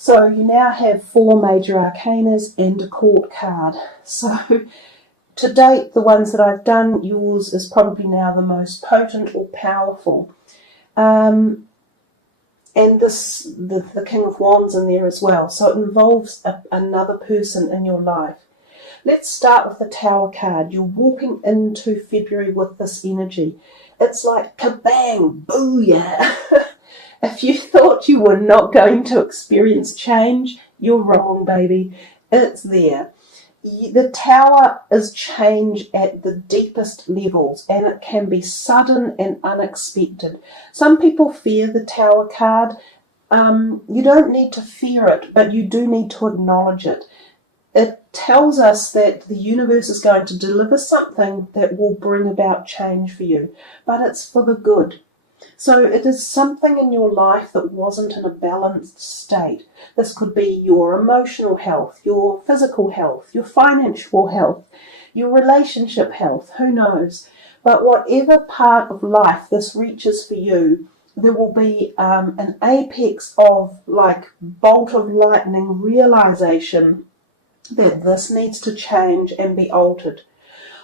So you now have 4 major arcanas and a court card. So to date, the ones that I've done, yours is probably now the most potent or powerful. And the King of Wands in there as well. So it involves another person in your life. Let's start with the Tower card. You're walking into February with this energy. It's like kabang, booyah. If you thought you were not going to experience change, you're wrong, baby. It's there. The Tower is change at the deepest levels, and it can be sudden and unexpected. Some people fear the Tower card. You don't need to fear it, but you do need to acknowledge it. It tells us that the universe is going to deliver something that will bring about change for you, but it's for the good. So it is something in your life that wasn't in a balanced state. This could be your emotional health, your physical health, your financial health, your relationship health, who knows. But whatever part of life this reaches for you, there will be an apex of like bolt of lightning realization that this needs to change and be altered.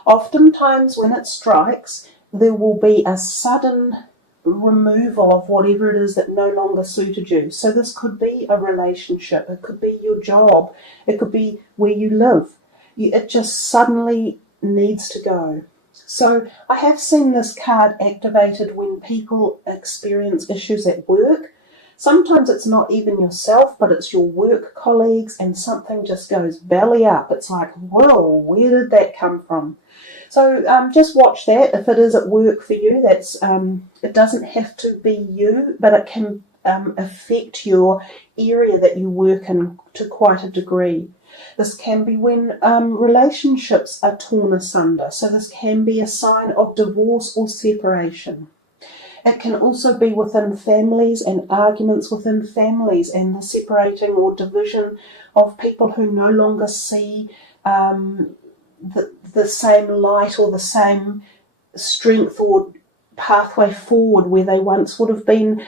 Oftentimes when it strikes, there will be a sudden removal of whatever it is that no longer suited you. So this could be a relationship, it could be your job, it could be where you live. It just suddenly needs to go. So I have seen this card activated when people experience issues at work. Sometimes it's not even yourself, but it's your work colleagues, and something just goes belly up. It's like, whoa, where did that come from? So just watch that. If it is at work for you, that's it doesn't have to be you, but it can affect your area that you work in to quite a degree. This can be when relationships are torn asunder. So this can be a sign of divorce or separation. It can also be within families and arguments within families and the separating or division of people who no longer see the same light or the same strength or pathway forward where they once would have been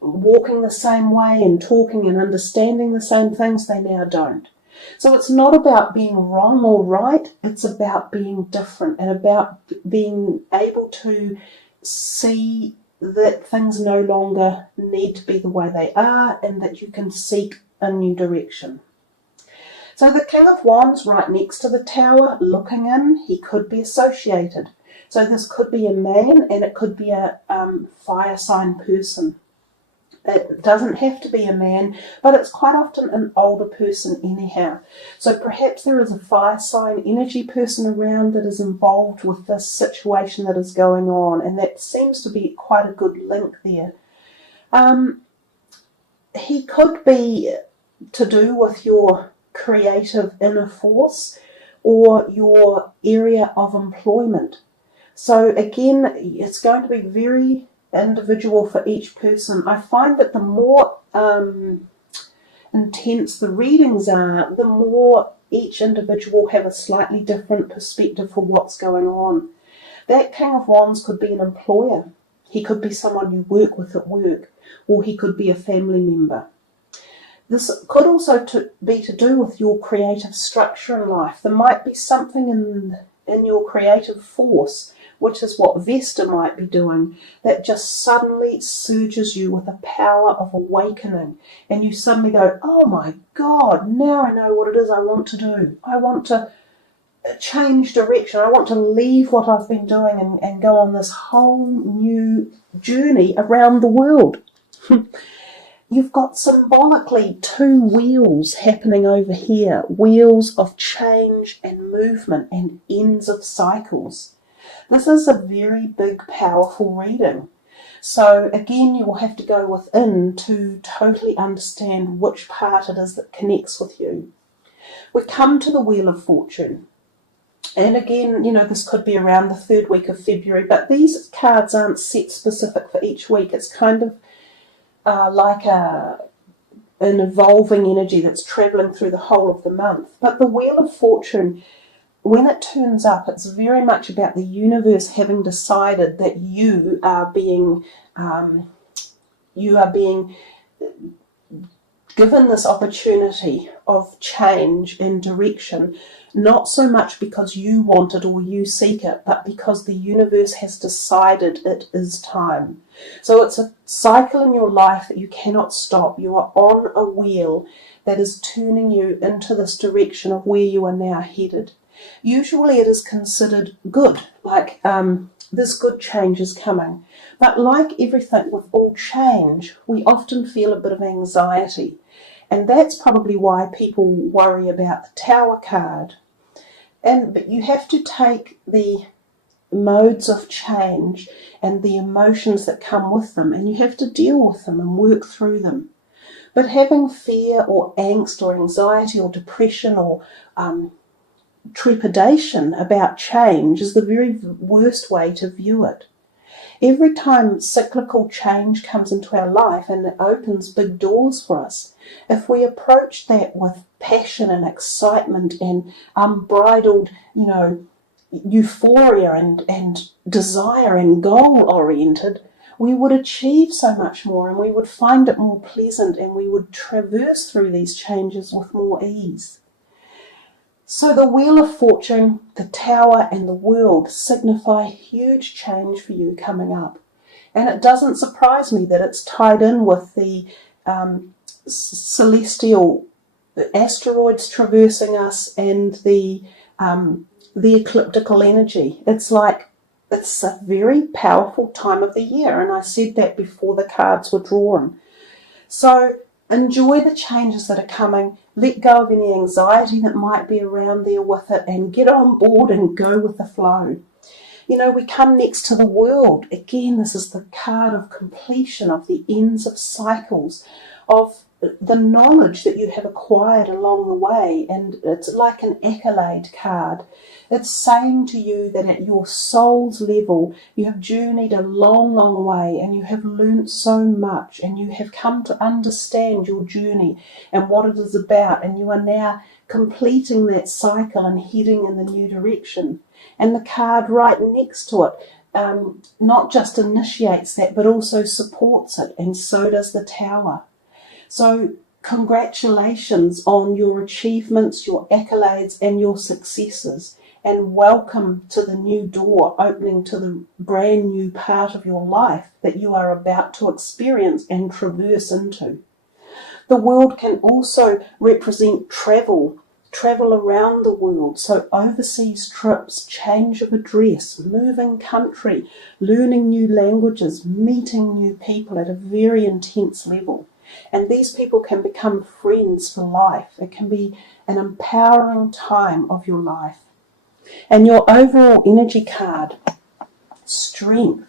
walking the same way and talking and understanding the same things, they now don't. So it's not about being wrong or right, it's about being different and about being able to see that things no longer need to be the way they are and that you can seek a new direction. So the King of Wands right next to the Tower, looking in, he could be associated. So this could be a man and it could be a fire sign person. It doesn't have to be a man, but it's quite often an older person anyhow. So perhaps there is a fire sign energy person around that is involved with this situation that is going on, and that seems to be quite a good link there. He could be to do with your creative inner force or your area of employment. So again, it's going to be very individual for each person. I find that the more intense the readings are, the more each individual have a slightly different perspective for what's going on. That King of Wands could be an employer. He could be someone you work with at work, or he could be a family member. This could also be to do with your creative structure in life. There might be something in your creative force, which is what Vesta might be doing, that just suddenly surges you with a power of awakening. And you suddenly go, oh my God, now I know what it is I want to do. I want to change direction. I want to leave what I've been doing and go on this whole new journey around the world. You've got symbolically 2 wheels happening over here, wheels of change and movement and ends of cycles. This is a very big, powerful reading. So again, you will have to go within to totally understand which part it is that connects with you. We come to the Wheel of Fortune. And again, this could be around the 3rd week of February, but these cards aren't set specific for each week. It's kind of like an evolving energy that's travelling through the whole of the month. But the Wheel of Fortune, when it turns up, it's very much about the universe having decided that you are being given this opportunity of change and direction, not so much because you want it or you seek it, but because the universe has decided it is time. So it's a cycle in your life that you cannot stop. You are on a wheel that is turning you into this direction of where you are now headed. Usually it is considered good, like this good change is coming. But like everything with all change, we often feel a bit of anxiety. And that's probably why people worry about the Tower card. But you have to take the modes of change and the emotions that come with them, and you have to deal with them and work through them. But having fear or angst or anxiety or depression or trepidation about change is the very worst way to view it. Every time cyclical change comes into our life and it opens big doors for us, if we approach that with passion and excitement and unbridled, euphoria and desire and goal-oriented, we would achieve so much more and we would find it more pleasant and we would traverse through these changes with more ease. So the Wheel of Fortune, the Tower and the World signify huge change for you coming up. And it doesn't surprise me that it's tied in with the celestial asteroids traversing us and the ecliptical energy. It's a very powerful time of the year, and I said that before the cards were drawn. So enjoy the changes that are coming, let go of any anxiety that might be around there with it, and get on board and go with the flow. We come next to the World. Again, this is the card of completion, of the ends of cycles, of the knowledge that you have acquired along the way, and it's like an accolade card. It's saying to you that at your soul's level, you have journeyed a long, long way and you have learnt so much and you have come to understand your journey and what it is about, and you are now completing that cycle and heading in the new direction. And the card right next to it not just initiates that but also supports it, and so does the Tower. So congratulations on your achievements, your accolades and your successes, and welcome to the new door opening to the brand new part of your life that you are about to experience and traverse into. The World can also represent travel around the world, so overseas trips, change of address, moving country, learning new languages, meeting new people at a very intense level. And these people can become friends for life. It can be an empowering time of your life. And your overall energy card, strength.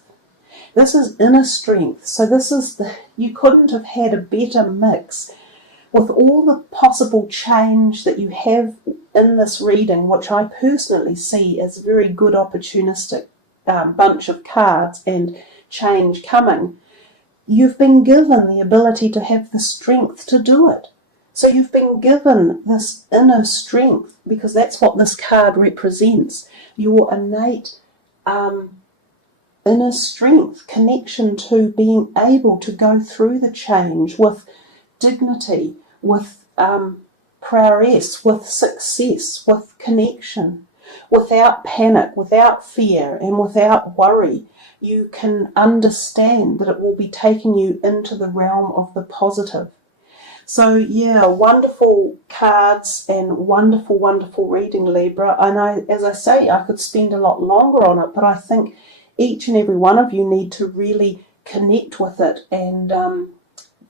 This is inner strength. So you couldn't have had a better mix with all the possible change that you have in this reading, which I personally see as a very good opportunistic bunch of cards and change coming. You've been given the ability to have the strength to do it. So you've been given this inner strength, because that's what this card represents. Your innate inner strength, connection to being able to go through the change with dignity, with prowess, with success, with connection, without panic, without fear, and without worry. You can understand that it will be taking you into the realm of the positive. So yeah, wonderful cards and wonderful, wonderful reading, Libra. And as I say, I could spend a lot longer on it, but I think each and every one of you need to really connect with it and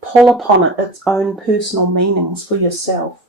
pull upon it its own personal meanings for yourself.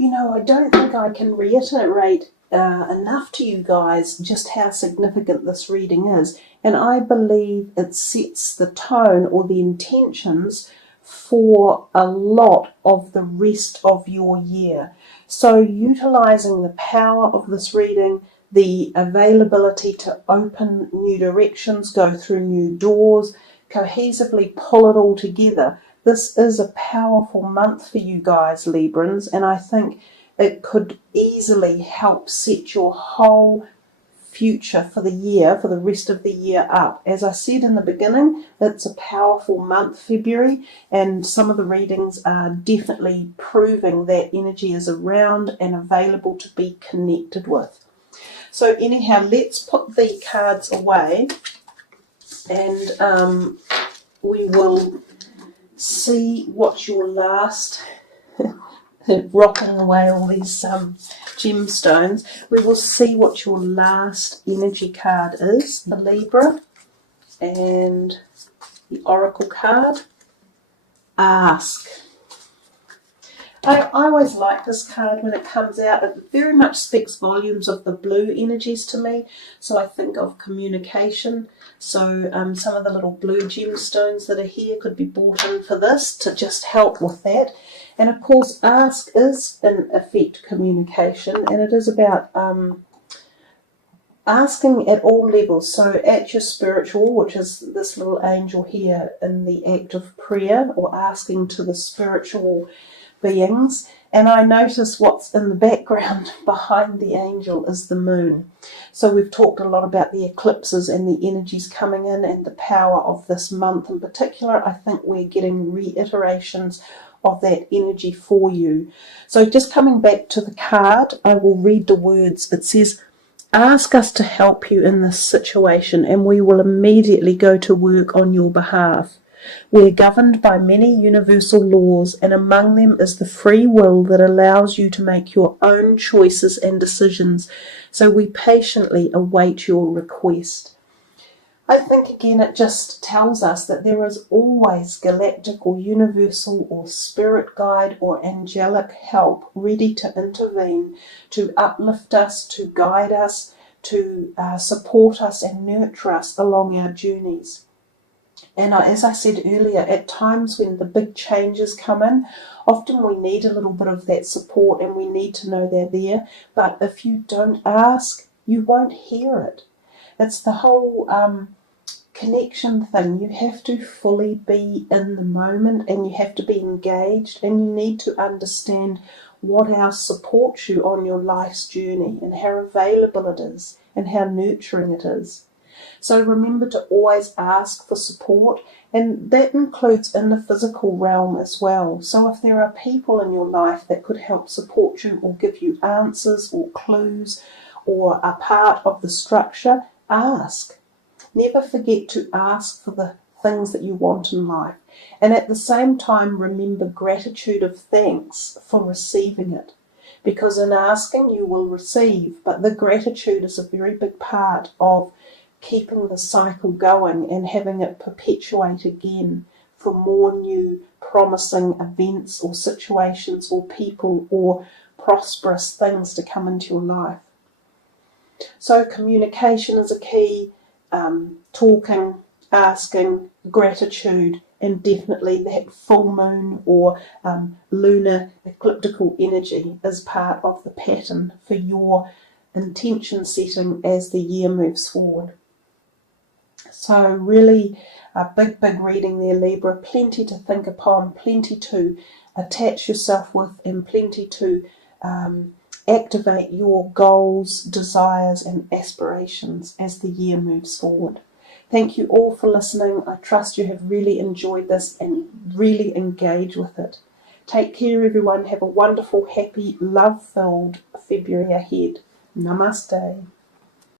I don't think I can reiterate enough to you guys just how significant this reading is, and I believe it sets the tone or the intentions for a lot of the rest of your year. So utilizing the power of this reading, the availability to open new directions, go through new doors, cohesively pull it all together. This is a powerful month for you guys, Librans, and I think it could easily help set your whole future for the year, for the rest of the year up. As I said in the beginning, it's a powerful month, February, and some of the readings are definitely proving that energy is around and available to be connected with. So anyhow, let's put the cards away, and we will see what your last rocking away all these gemstones. We will see what your last energy card is, the Libra, and the Oracle card. Ask. I always like this card when it comes out. It very much speaks volumes of the blue energies to me. So I think of communication. So some of the little blue gemstones that are here could be brought in for this to just help with that. And of course, ask is in effect communication, and it is about asking at all levels. So at your spiritual, which is this little angel here in the act of prayer, or asking to the spiritual beings. And I notice what's in the background behind the angel is the moon. So we've talked a lot about the eclipses and the energies coming in and the power of this month in particular. I think we're getting reiterations of that energy for you. So just coming back to the card, I will read the words. It says, ask us to help you in this situation and we will immediately go to work on your behalf. We're governed by many universal laws, and among them is the free will that allows you to make your own choices and decisions. So we patiently await your request. I think again it just tells us that there is always galactic or universal or spirit guide or angelic help ready to intervene, to uplift us, to guide us, to support us and nurture us along our journeys. And as I said earlier, at times when the big changes come in, often we need a little bit of that support and we need to know they're there. But if you don't ask, you won't hear it. It's the whole connection thing. You have to fully be in the moment and you have to be engaged, and you need to understand what else supports you on your life's journey and how available it is and how nurturing it is. So remember to always ask for support, and that includes in the physical realm as well. So if there are people in your life that could help support you or give you answers or clues or are part of the structure, ask. Never forget to ask for the things that you want in life. And at the same time, remember gratitude of thanks for receiving it. Because in asking, you will receive. But the gratitude is a very big part of keeping the cycle going and having it perpetuate again for more new promising events or situations or people or prosperous things to come into your life. So communication is a key, talking, asking, gratitude, and definitely that full moon or lunar ecliptical energy is part of the pattern for your intention setting as the year moves forward. So really a big reading there, Libra. Plenty to think upon, plenty to attach yourself with, and plenty to activate your goals, desires and aspirations as the year moves forward. Thank you all for listening. I trust you have really enjoyed this and really engaged with it. Take care, everyone. Have a wonderful, happy, love-filled February ahead. Namaste.